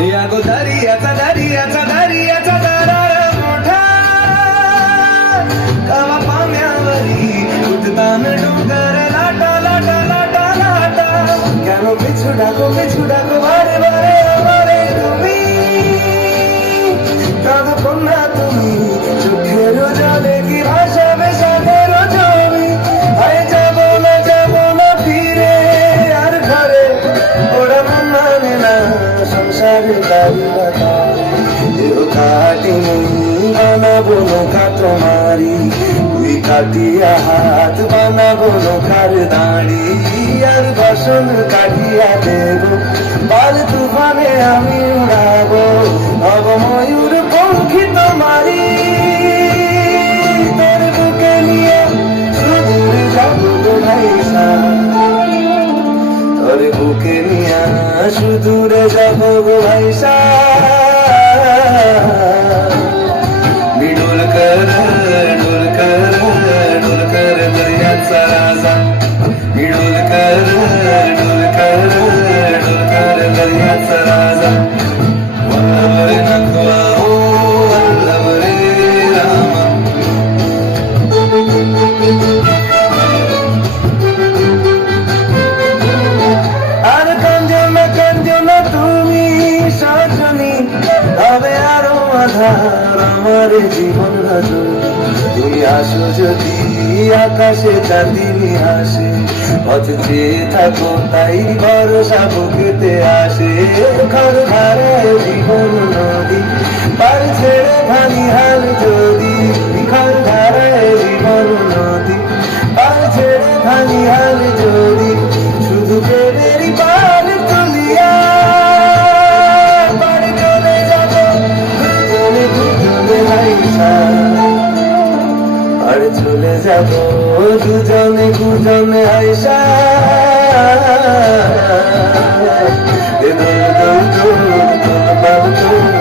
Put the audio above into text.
या गो दरियाचा दरियाचा दरियाचा दरारा मोठा कवा पाम्यावरी उठतान डोंगर लाटा लाटा लाटा लाटा কেন পিছু ডাকো বারে বারে আমারে তুমি কাঁদো কন্যা তুমি চোখের জলে কি ভাসাবে সাদের জমি আয় যাব না ফিরে আর ঘরে ওরা মন মানে না সংসারে দাঁড়ি বাতা এও কাটিনি বানাবো নৌকা তোমারি তুই কাটিয়া হাত বানাবো নৌকার দাঁড়ি আর বসন কাটিয়া দেব বাল তুফানে আমি উড়াবো হব ময়ূর পঙ্খী তোমারি তোর বুকে নিয়ে সুদূর যাবো গো ভাইসা তোর বুকে নিয়ে সুদূরে যাবো গো ভাইসা डोल कर दर्याचा राजा डोल कर दर्याचा राजा वल्लभ रे नखवा ओ वल्लभ रे रामा আর কাঁদিও না তুমি সজনী তবে আরো আধার আমার জীবন রজনী তুমি আসো যদি আকাশে চাঁদিনী হাসে পথ চেয়ে থাকো তাই ভরসা বুকেতে আসে ঘর ধারায় জীবন নদী পার ছেড়ে ভানি হাল যদি ঘর ধারায় জীবন নদী পার ছেড়ে ভানি হাল যদি শুধু প্রেমেরই পার তুলিয়া পার চলে যাব দুজনে ভাইসা আর চলে যাব দুজনে আইসা দোল দোল দোল দোল দোল